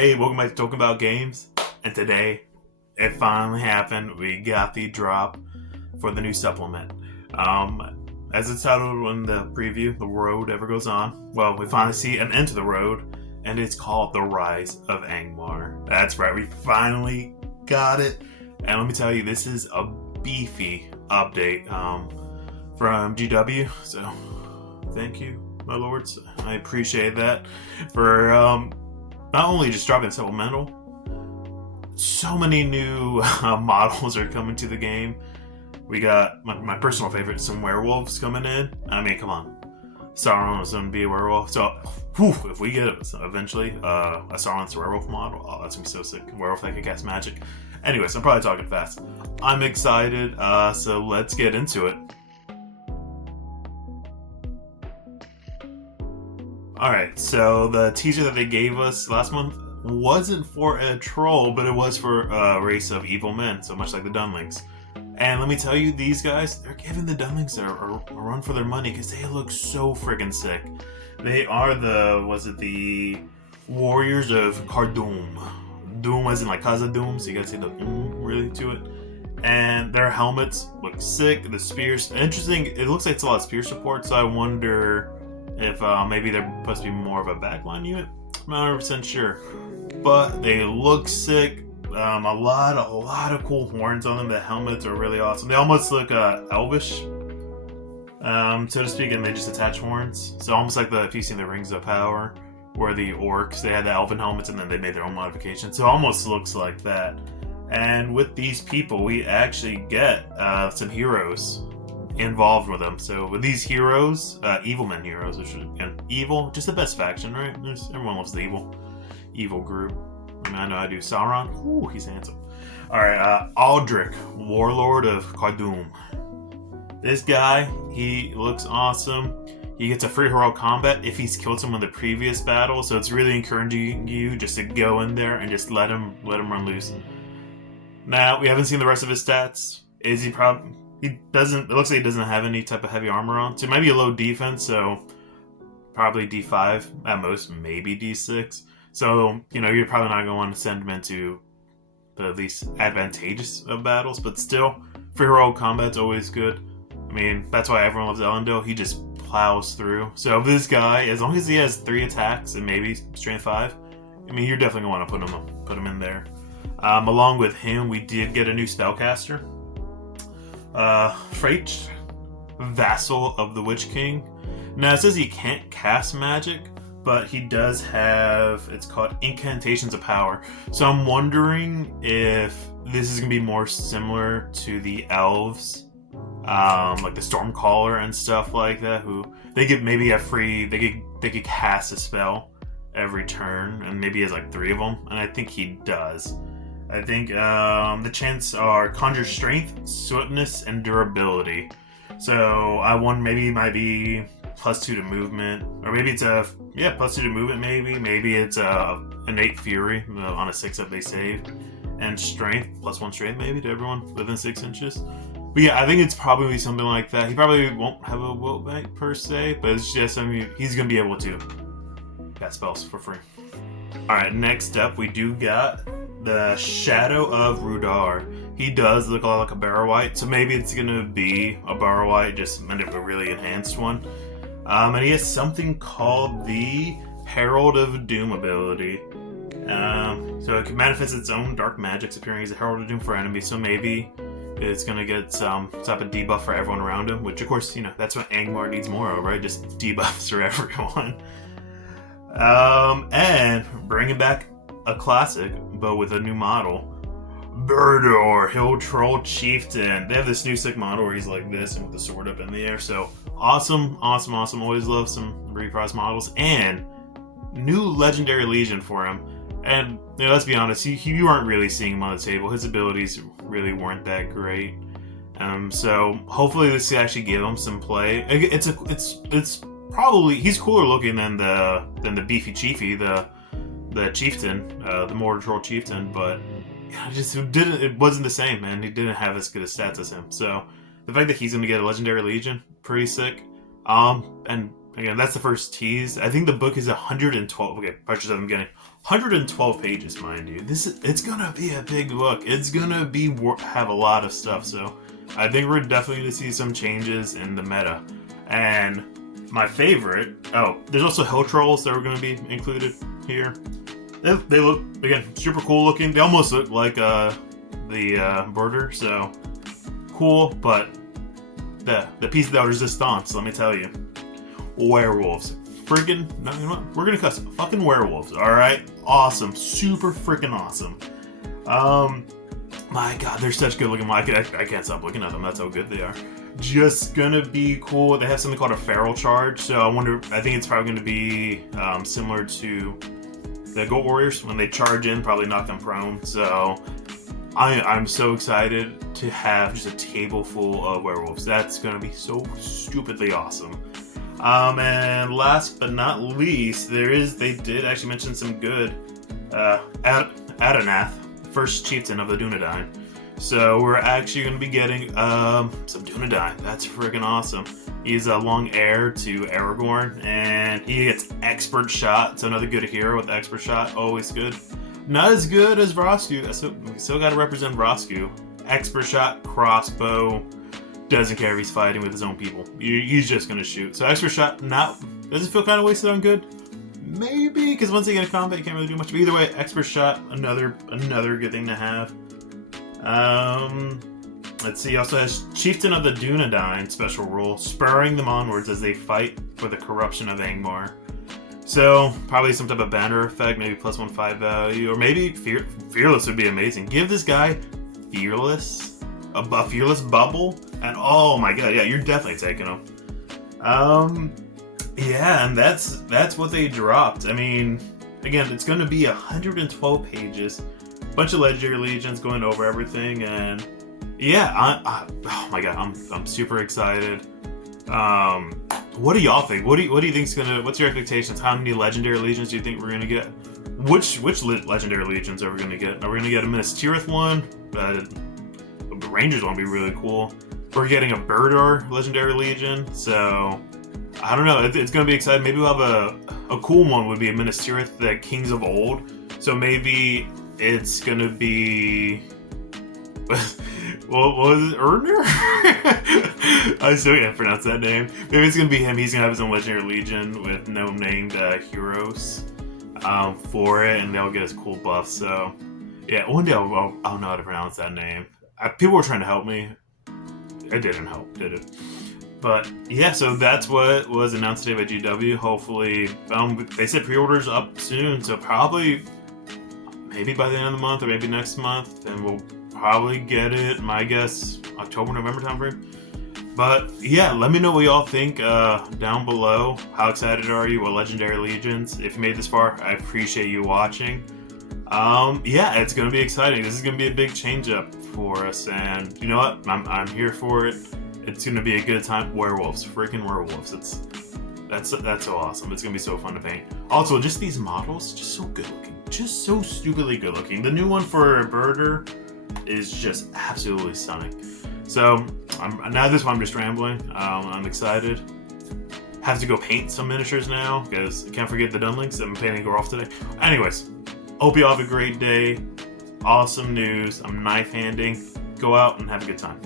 Hey, welcome back to Talking About Games. And today, it finally happened. We got the drop for the new supplement. As it's titled in the preview, The Road Ever Goes On. Well, we finally see an end to the road, and it's called The Rise of Angmar. That's right, we finally got it. And let me tell you, this is a beefy update from GW. So, thank you, my lords. I appreciate that for not only just dropping supplemental, so many new models are coming to the game. We got my personal favorite, some werewolves coming in. I mean, come on. Sauron is going to be a werewolf. So, if we get eventually a Sauron's werewolf model, oh, that's going to be so sick. Werewolf that can cast magic. Anyways, I'm probably talking fast. I'm excited, so let's get into it. Alright, so the teaser that they gave us last month wasn't for a troll, but it was for a race of evil men, so much like the Dunlings. And let me tell you, these guys, they're giving the Dunlings a run for their money because they look so friggin' sick. They are the warriors of Khazad-dûm. Doom as in like Khazad-dûm, so you gotta say the really to it. And their helmets look sick, the spears, interesting, it looks like it's a lot of spear support, so I wonder if maybe they're supposed to be more of a backline unit. I'm not 100% sure. But they look sick. A lot of cool horns on them. The helmets are really awesome. They almost look elvish, so to speak, and they just attach horns. So almost like if you've seen the Rings of Power, where the orcs, they had the elven helmets and then they made their own modifications. So it almost looks like that. And with these people, we actually get some heroes involved with them. So with these heroes, evil men heroes, which is again evil, just the best faction, right? Everyone loves the evil group. I mean, I know I do. Sauron, ooh, he's handsome. All right, Aldrich, warlord of Khazad-dûm. This guy, he looks awesome. He gets a free heroic combat if he's killed someone in the previous battle. So it's really encouraging you just to go in there and just let him run loose. Now we haven't seen the rest of his stats. Is he probably? He doesn't. It looks like he doesn't have any type of heavy armor on. So it might be a low defense. So probably D5 at most, maybe D6. So you're probably not going to want to send him into the least advantageous of battles. But still, free heroic combat's always good. I mean, that's why everyone loves Elendil. He just plows through. So this guy, as long as he has 3 attacks and maybe strength 5, I mean, you're definitely going to want to put him in there. Along with him, we did get a new spellcaster. Freych, vassal of the Witch King. Now it says he can't cast magic, but he does have, it's called Incantations of Power. So I'm wondering if this is going to be more similar to the elves, like the Stormcaller and stuff like that, who they could maybe have free, they could cast a spell every turn, and maybe he has like 3 of them, and I think he does. I think the chants are Conjure Strength, Swiftness, and Durability. So I wonder maybe it might be +2 to movement, or maybe it's +2 to movement. Maybe it's innate Fury on a 6-up they save, and Strength +1 Strength maybe to everyone within 6 inches. But yeah, I think it's probably something like that. He probably won't have a will bank per se, but it's just he's gonna be able to cast spells for free. All right, next up we do got the Shadow of Rudar. He does look a lot like a Barrow-wight, so maybe it's gonna be a Barrow-wight, just a really enhanced one. And he has something called the Herald of Doom ability. So it can manifest its own dark magics, appearing as a Herald of Doom for enemies. So maybe it's gonna get some type of debuff for everyone around him, which of course, that's what Angmar needs more of, right? Just debuffs for everyone. And bringing back a classic, but with a new model. Burdor, Hill Troll Chieftain. They have this new sick model where he's like this and with the sword up in the air. So awesome. Always love some reprise models. And new Legendary Legion for him. And let's be honest, you weren't really seeing him on the table. His abilities really weren't that great. So hopefully this will actually give him some play. It's probably, he's cooler looking than the beefy chiefy, the chieftain, the Mortar Troll chieftain, but it wasn't the same, man. He didn't have as good a stats as him. So the fact that he's going to get a Legendary Legion, pretty sick. And again, that's the first tease. I think the book is 112. Okay, purchase at the beginning. 112 pages, mind you. It's gonna be a big book. It's gonna be have a lot of stuff. So I think we're definitely gonna see some changes in the meta. And my favorite, oh, there's also hill trolls that are gonna be included here. They look, again, super cool looking. They almost look like the birder, so cool. But the piece of the resistance, let me tell you, werewolves. Friggin', no, you know what? We're gonna cuss fucking werewolves. All right, awesome, super freaking awesome. My God, they're such good looking. I can't stop looking at them. That's how good they are. Just gonna be cool. They have something called a feral charge, so I think it's probably gonna be similar to the Goat Warriors. When they charge in, probably knock them prone. So I'm so excited to have just a table full of werewolves. That's gonna be so stupidly awesome. And last but not least, they did actually mention some good Adanath, first chieftain of the Dunedain. So we're actually going to be getting some Dunedain. That's freaking awesome. He's a long heir to Aragorn, and he gets expert shot. So another good hero with expert shot, always good. Not as good as Vrosku. So we still got to represent Vrosku. Expert shot, crossbow. Doesn't care if he's fighting with his own people. He's just gonna shoot. So expert shot, does it feel kind of wasted on good? Maybe, because once you get in combat, you can't really do much. But either way, expert shot, another good thing to have. Let's see. He also has Chieftain of the Dunedain special rule, spurring them onwards as they fight for the corruption of Angmar. So probably some type of banner effect, maybe +1/5 value, or maybe fearless would be amazing. Give this guy fearless. A fearless bubble, and oh my God, yeah, you're definitely taking them. Yeah, and that's what they dropped. I mean, again, it's going to be 112 pages, bunch of legendary legions going over everything, and yeah, oh my God, I'm super excited. What do y'all think? What do you think's gonna? What's your expectations? How many legendary legions do you think we're gonna get? Which legendary legions are we gonna get? Are we gonna get a Minas Tirith one? The Rangers one would be really cool. We're getting a Burdor Legendary Legion, so I don't know. It's going to be exciting. Maybe we'll have a cool one would be a Minas Tirith, the Kings of Old. So maybe it's going to be... what was it? Erdner? I still can't pronounce that name. Maybe it's going to be him. He's going to have his own Legendary Legion with no named heroes for it, and they'll get his cool buff. So yeah, one day I'll know how to pronounce that name. People were trying to help me. It didn't help, did it? But yeah, so that's what was announced today by GW. Hopefully, they said pre-orders up soon, so probably maybe by the end of the month or maybe next month, and we'll probably get it. My guess, October, November timeframe. But yeah, let me know what y'all think down below. How excited are you? What legendary legions? If you made this far, I appreciate you watching. Yeah, it's gonna be exciting. This is gonna be a big change up for us, and you know what? I'm here for it. It's gonna be a good time. Werewolves, freaking werewolves. That's so awesome. It's gonna be so fun to paint. Also, just these models, just so good looking, just so stupidly good looking. The new one for Birder is just absolutely stunning. So now this one I'm just rambling. I'm excited. Have to go paint some miniatures now because I can't forget the Dunlings. I'm painting Gorolf today. Anyways. Hope you all have a great day. Awesome news. I'm knife handing. Go out and have a good time.